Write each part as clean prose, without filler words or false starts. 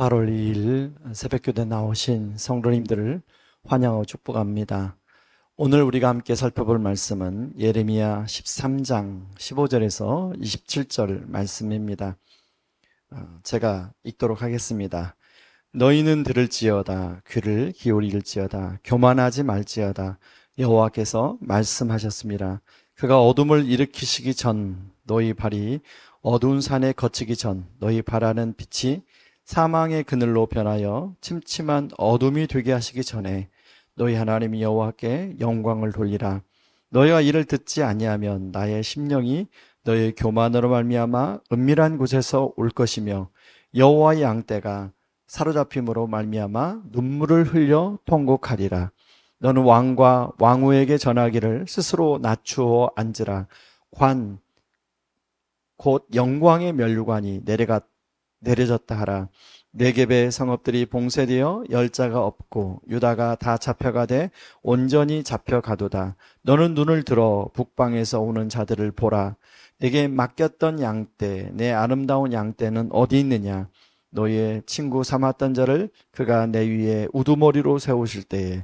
8월 2일 새벽교대 나오신 성도님들을 환영하고 축복합니다. 오늘 우리가 함께 살펴볼 말씀은 예레미야 13장 15절에서 27절 말씀입니다. 제가 읽도록 하겠습니다. 너희는 들을지어다, 귀를 기울일지어다, 교만하지 말지어다. 여호와께서 말씀하셨습니다. 그가 어둠을 일으키시기 전, 너희 발이 어두운 산에 거치기 전, 너희 발하는 빛이 사망의 그늘로 변하여 침침한 어둠이 되게 하시기 전에 너희 하나님 여호와께 영광을 돌리라. 너희가 이를 듣지 아니하면 나의 심령이 너희의 교만으로 말미암아 은밀한 곳에서 올 것이며 여호와의 양떼가 사로잡힘으로 말미암아 눈물을 흘려 통곡하리라. 너는 왕과 왕후에게 전하기를 스스로 낮추어 앉으라. 관 곧 영광의 면류관이 내려졌다 하라. 네겝의 성읍들이 봉쇄되어 열자가 없고 유다가 다 잡혀가되 온전히 잡혀가도다. 너는 눈을 들어 북방에서 오는 자들을 보라. 내게 맡겼던 양떼, 내 아름다운 양떼는 어디 있느냐? 너희의 친구 삼았던 자를 그가 내 위에 우두머리로 세우실 때에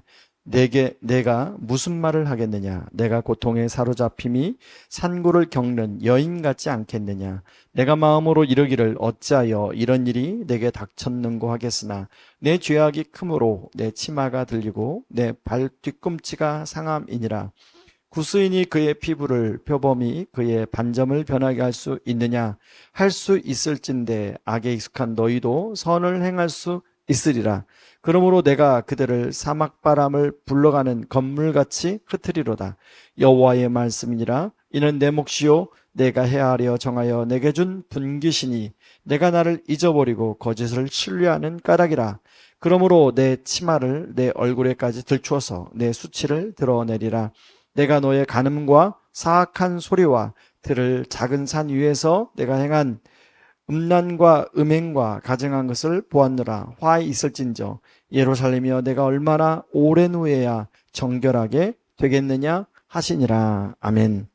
내가 무슨 말을 하겠느냐? 내가 고통에 사로잡힘이 산고를 겪는 여인 같지 않겠느냐? 내가 마음으로 이르기를 어찌하여 이런 일이 내게 닥쳤는고 하겠으나 내 죄악이 크므로 내 치마가 들리고 내 발 뒤꿈치가 상함이니라. 구스인이 그의 피부를 표범이 그의 반점을 변하게 할 수 있느냐? 할 수 있을진데 악에 익숙한 너희도 선을 행할 수 있으리라. 그러므로 내가 그들을 사막바람을 불러가는 건물같이 흩트리로다. 여호와의 말씀이니라. 이는 내 몫이요 내가 헤아려 정하여 내게 준 분깃이니 내가 나를 잊어버리고 거짓을 신뢰하는 까닭이라. 그러므로 내 치마를 내 얼굴에까지 들추어서 내 수치를 드러내리라. 내가 너의 간음과 사악한 소리와 들을 작은 산 위에서 내가 행한 음란과 음행과 가증한 것을 보았노라. 화 있을진저 예루살렘이여 내가 얼마나 오랜 후에야 정결하게 되겠느냐 하시니라. 아멘.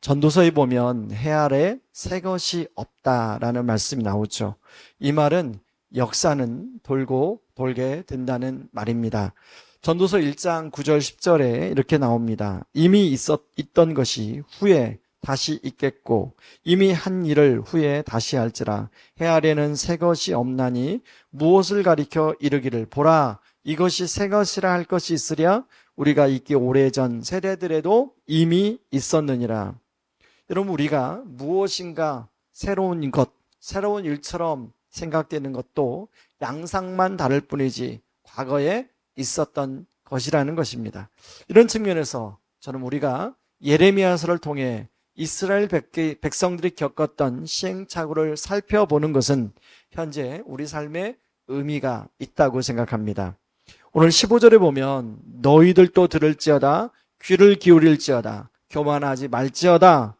전도서에 보면 해 아래 새 것이 없다라는 말씀이 나오죠. 이 말은 역사는 돌고 돌게 된다는 말입니다. 전도서 1장 9절 10절에 이렇게 나옵니다. 이미 있던 것이 후에 다시 있겠고 이미 한 일을 후에 다시 할지라. 해 아래는 새 것이 없나니 무엇을 가리켜 이르기를 보라 이것이 새 것이라 할 것이 있으랴. 우리가 있기 오래전 세대들에도 이미 있었느니라. 여러분, 우리가 무엇인가 새로운 것, 새로운 일처럼 생각되는 것도 양상만 다를 뿐이지 과거에 있었던 것이라는 것입니다. 이런 측면에서 저는 우리가 예레미야서를 통해 이스라엘 백성들이 겪었던 시행착오를 살펴보는 것은 현재 우리 삶에 의미가 있다고 생각합니다. 오늘 15절에 보면 너희들도 들을지어다 귀를 기울일지어다 교만하지 말지어다.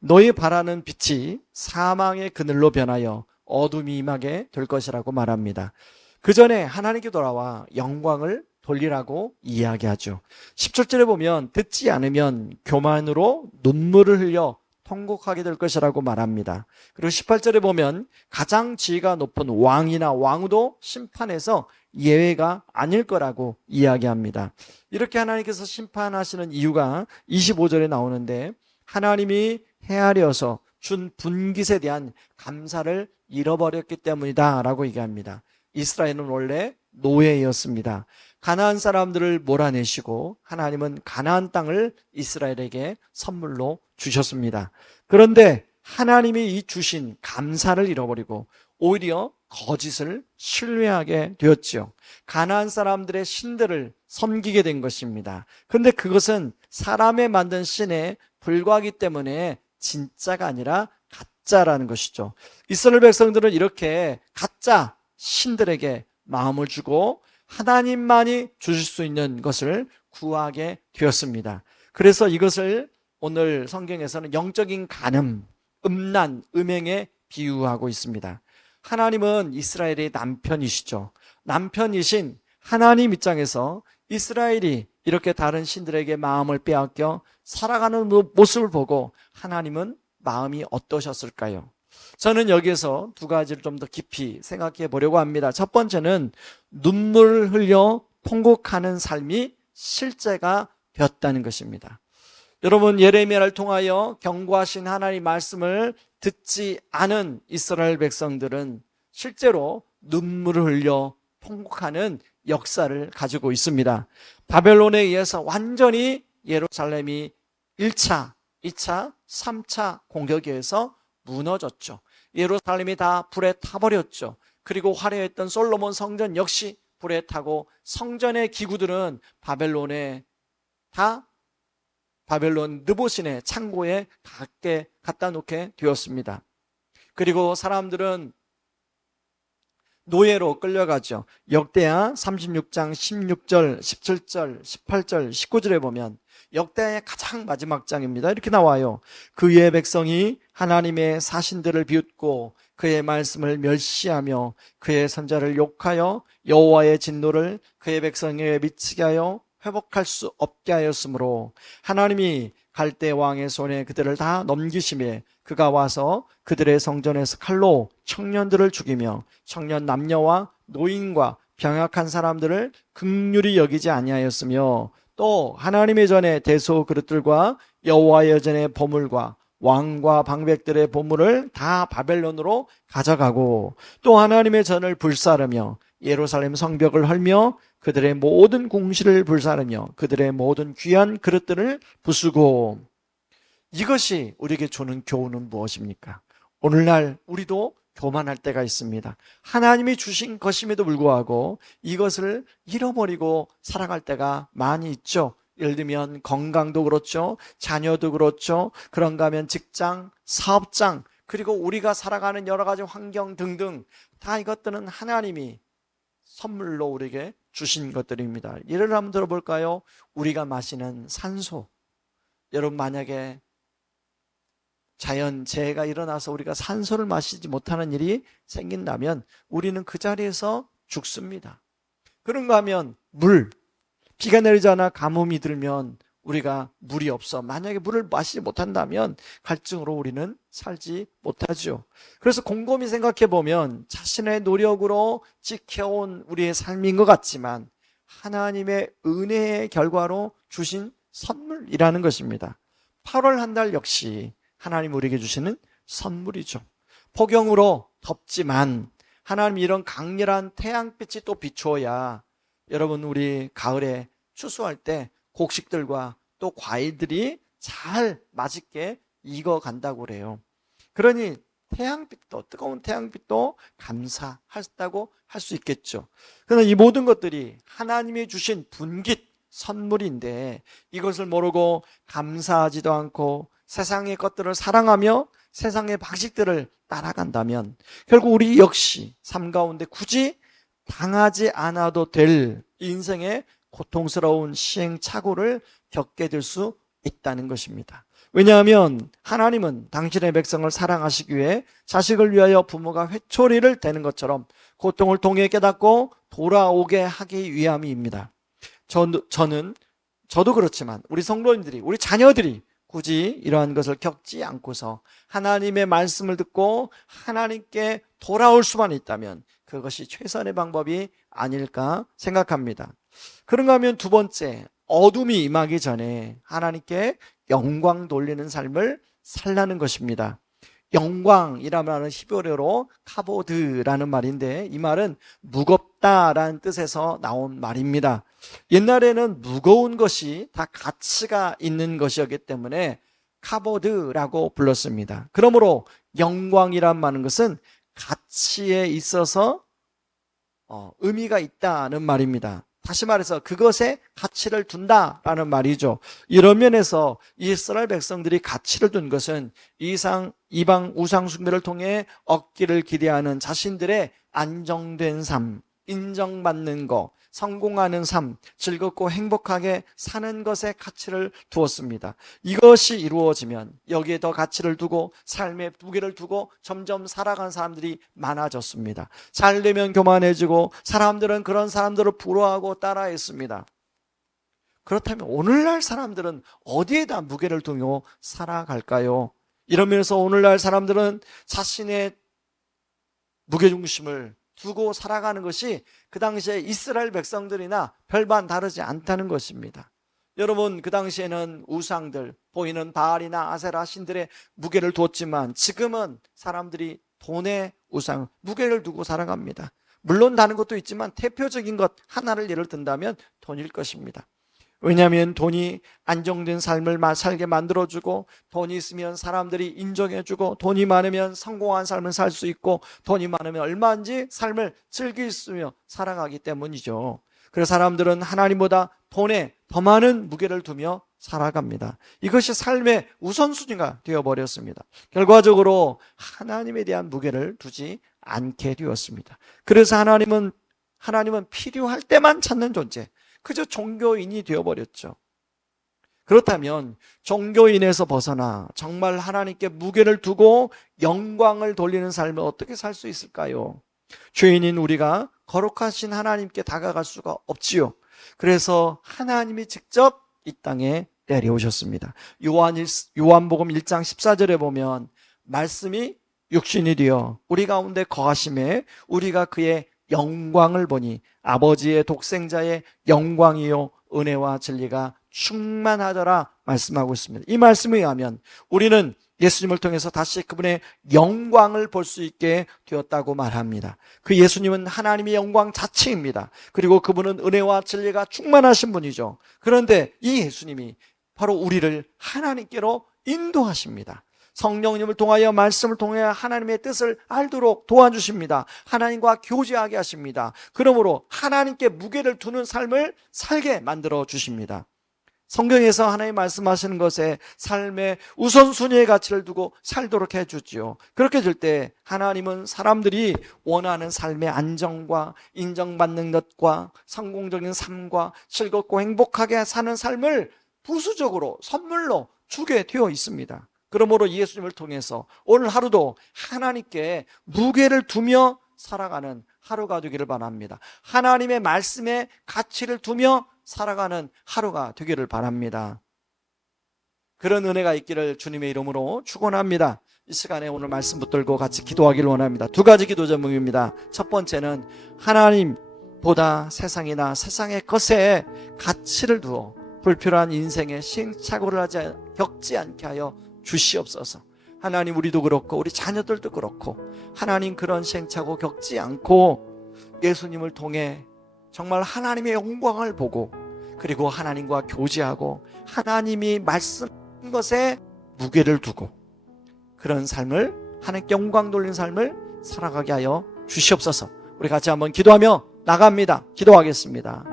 너희 바라는 빛이 사망의 그늘로 변하여 어둠이 임하게 될 것이라고 말합니다. 그 전에 하나님께 돌아와 영광을 돌리라고 이야기하죠. 17절에 보면 듣지 않으면 교만으로 눈물을 흘려 통곡하게 될 것이라고 말합니다. 그리고 18절에 보면 가장 지위가 높은 왕이나 왕후도 심판에서 예외가 아닐 거라고 이야기합니다. 이렇게 하나님께서 심판하시는 이유가 25절에 나오는데 하나님이 헤아려서 준 분깃에 대한 감사를 잃어버렸기 때문이다 라고 얘기합니다. 이스라엘은 원래 노예였습니다. 가나안 사람들을 몰아내시고 하나님은 가나안 땅을 이스라엘에게 선물로 주셨습니다. 그런데 하나님이 이 주신 감사를 잃어버리고 오히려 거짓을 신뢰하게 되었지요. 가나안 사람들의 신들을 섬기게 된 것입니다. 그런데 그것은 사람의 만든 신에 불과하기 때문에 진짜가 아니라 가짜라는 것이죠. 이스라엘 백성들은 이렇게 가짜 신들에게 마음을 주고 하나님만이 주실 수 있는 것을 구하게 되었습니다. 그래서 이것을 오늘 성경에서는 영적인 간음, 음란, 음행에 비유하고 있습니다. 하나님은 이스라엘의 남편이시죠. 남편이신 하나님 입장에서 이스라엘이 이렇게 다른 신들에게 마음을 빼앗겨 살아가는 모습을 보고 하나님은 마음이 어떠셨을까요? 저는 여기에서 두 가지를 좀 더 깊이 생각해 보려고 합니다. 첫 번째는 눈물을 흘려 통곡하는 삶이 실제가 되었다는 것입니다. 여러분, 예레미야를 통하여 경고하신 하나님 말씀을 듣지 않은 이스라엘 백성들은 실제로 눈물을 흘려 통곡하는 역사를 가지고 있습니다. 바벨론에 의해서 완전히 예루살렘이 1차, 2차, 3차 공격에 의해서 무너졌죠. 예루살렘이 다 불에 타버렸죠. 그리고 화려했던 솔로몬 성전 역시 불에 타고 성전의 기구들은 바벨론 느보신의 창고에 갖다 놓게 되었습니다. 그리고 사람들은 노예로 끌려가죠. 역대하 36장 16절, 17절, 18절, 19절에 보면 역대하의 가장 마지막 장입니다. 이렇게 나와요. 그의 백성이 하나님의 사신들을 비웃고 그의 말씀을 멸시하며 그의 선자를 욕하여 여호와의 진노를 그의 백성에게 미치게 하여 회복할 수 없게 하였으므로 하나님이 갈대 왕의 손에 그들을 다 넘기심에 그가 와서 그들의 성전에서 칼로 청년들을 죽이며 청년 남녀와 노인과 병약한 사람들을 긍휼히 여기지 아니하였으며 또 하나님의 전에 대소 그릇들과 여호와의 전에 보물과 왕과 방백들의 보물을 다 바벨론으로 가져가고 또 하나님의 전을 불사르며 예루살렘 성벽을 헐며 그들의 모든 궁실을 불사르며 그들의 모든 귀한 그릇들을 부수고. 이것이 우리에게 주는 교훈은 무엇입니까? 오늘날 우리도 교만할 때가 있습니다. 하나님이 주신 것임에도 불구하고 이것을 잃어버리고 살아갈 때가 많이 있죠. 예를 들면 건강도 그렇죠. 자녀도 그렇죠. 그런가 하면 직장, 사업장, 그리고 우리가 살아가는 여러 가지 환경 등등 다 이것들은 하나님이 선물로 우리에게 주신 것들입니다. 예를 한번 들어볼까요? 우리가 마시는 산소. 여러분, 만약에 자연재해가 일어나서 우리가 산소를 마시지 못하는 일이 생긴다면 우리는 그 자리에서 죽습니다. 그런가 하면 물, 비가 내리지 않아 가뭄이 들면 우리가 물이 없어 만약에 물을 마시지 못한다면 갈증으로 우리는 살지 못하죠. 그래서 곰곰이 생각해 보면 자신의 노력으로 지켜온 우리의 삶인 것 같지만 하나님의 은혜의 결과로 주신 선물이라는 것입니다. 8월 한 달 역시 하나님 우리에게 주시는 선물이죠. 폭염으로 덥지만 하나님 이런 강렬한 태양빛이 또 비추어야 여러분 우리 가을에 추수할 때 곡식들과 또 과일들이 잘 맛있게 익어간다고 그래요. 그러니 태양빛도, 뜨거운 태양빛도 감사하다고 할 수 있겠죠. 그러나 이 모든 것들이 하나님이 주신 분깃 선물인데 이것을 모르고 감사하지도 않고 세상의 것들을 사랑하며 세상의 방식들을 따라간다면 결국 우리 역시 삶 가운데 굳이 당하지 않아도 될 인생의 고통스러운 시행착오를 겪게 될 수 있다는 것입니다. 왜냐하면 하나님은 당신의 백성을 사랑하시기 위해 자식을 위하여 부모가 회초리를 대는 것처럼 고통을 통해 깨닫고 돌아오게 하기 위함입니다. 저도 그렇지만 우리 성도님들이, 우리 자녀들이 굳이 이러한 것을 겪지 않고서 하나님의 말씀을 듣고 하나님께 돌아올 수만 있다면 그것이 최선의 방법이 아닐까 생각합니다. 그런가 하면 두 번째, 어둠이 임하기 전에 하나님께 영광 돌리는 삶을 살라는 것입니다. 영광이라는 말은 히브리어로 카보드라는 말인데 이 말은 무겁다라는 뜻에서 나온 말입니다. 옛날에는 무거운 것이 다 가치가 있는 것이었기 때문에 카보드라고 불렀습니다. 그러므로 영광이란 말은 것은 가치에 있어서 의미가 있다는 말입니다. 다시 말해서 그것에 가치를 둔다라는 말이죠. 이런 면에서 이스라엘 백성들이 가치를 둔 것은 이방 우상 숭배를 통해 얻기를 기대하는 자신들의 안정된 삶, 인정받는 것, 성공하는 삶, 즐겁고 행복하게 사는 것에 가치를 두었습니다. 이것이 이루어지면 여기에 더 가치를 두고 삶에 무게를 두고 점점 살아간 사람들이 많아졌습니다. 잘 되면 교만해지고 사람들은 그런 사람들을 부러워하고 따라했습니다. 그렇다면 오늘날 사람들은 어디에다 무게를 두며 살아갈까요? 이러면서 오늘날 사람들은 자신의 무게중심을 두고 살아가는 것이 그 당시에 이스라엘 백성들이나 별반 다르지 않다는 것입니다. 여러분, 그 당시에는 우상들, 보이는 바알이나 아세라 신들의 무게를 두었지만 지금은 사람들이 돈의 우상, 무게를 두고 살아갑니다. 물론 다른 것도 있지만 대표적인 것 하나를 예를 든다면 돈일 것입니다. 왜냐하면 돈이 안정된 삶을 살게 만들어주고, 돈이 있으면 사람들이 인정해주고, 돈이 많으면 성공한 삶을 살 수 있고, 돈이 많으면 얼마든지 삶을 즐길 수 있으며 살아가기 때문이죠. 그래서 사람들은 하나님보다 돈에 더 많은 무게를 두며 살아갑니다. 이것이 삶의 우선순위가 되어버렸습니다. 결과적으로 하나님에 대한 무게를 두지 않게 되었습니다. 그래서 하나님은 필요할 때만 찾는 존재, 그저 종교인이 되어버렸죠. 그렇다면 종교인에서 벗어나 정말 하나님께 무게를 두고 영광을 돌리는 삶을 어떻게 살 수 있을까요? 죄인인 우리가 거룩하신 하나님께 다가갈 수가 없지요. 그래서 하나님이 직접 이 땅에 내려오셨습니다. 요한복음 1장 14절에 보면 말씀이 육신이 되어 우리 가운데 거하심에 우리가 그의 영광을 보니 아버지의 독생자의 영광이요 은혜와 진리가 충만하더라 말씀하고 있습니다. 이 말씀에 의하면 우리는 예수님을 통해서 다시 그분의 영광을 볼 수 있게 되었다고 말합니다. 그 예수님은 하나님의 영광 자체입니다. 그리고 그분은 은혜와 진리가 충만하신 분이죠. 그런데 이 예수님이 바로 우리를 하나님께로 인도하십니다. 성령님을 통하여, 말씀을 통하여 하나님의 뜻을 알도록 도와주십니다. 하나님과 교제하게 하십니다. 그러므로 하나님께 무게를 두는 삶을 살게 만들어 주십니다. 성경에서 하나님 말씀하시는 것에 삶의 우선순위의 가치를 두고 살도록 해주지요. 그렇게 될 때 하나님은 사람들이 원하는 삶의 안정과 인정받는 것과 성공적인 삶과 즐겁고 행복하게 사는 삶을 부수적으로 선물로 주게 되어 있습니다. 그러므로 예수님을 통해서 오늘 하루도 하나님께 무게를 두며 살아가는 하루가 되기를 바랍니다. 하나님의 말씀에 가치를 두며 살아가는 하루가 되기를 바랍니다. 그런 은혜가 있기를 주님의 이름으로 축원합니다. 이 시간에 오늘 말씀 붙들고 같이 기도하기를 원합니다. 두 가지 기도 제목입니다. 첫 번째는 하나님보다 세상이나 세상의 것에 가치를 두어 불필요한 인생의 시행착오를 겪지 않게 하여 주시옵소서. 하나님, 우리도 그렇고 우리 자녀들도 그렇고 하나님 그런 시행착오 겪지 않고 예수님을 통해 정말 하나님의 영광을 보고, 그리고 하나님과 교제하고 하나님이 말씀한 것에 무게를 두고 그런 삶을, 하나님께 영광 돌리는 삶을 살아가게 하여 주시옵소서. 우리 같이 한번 기도하며 나갑니다. 기도하겠습니다.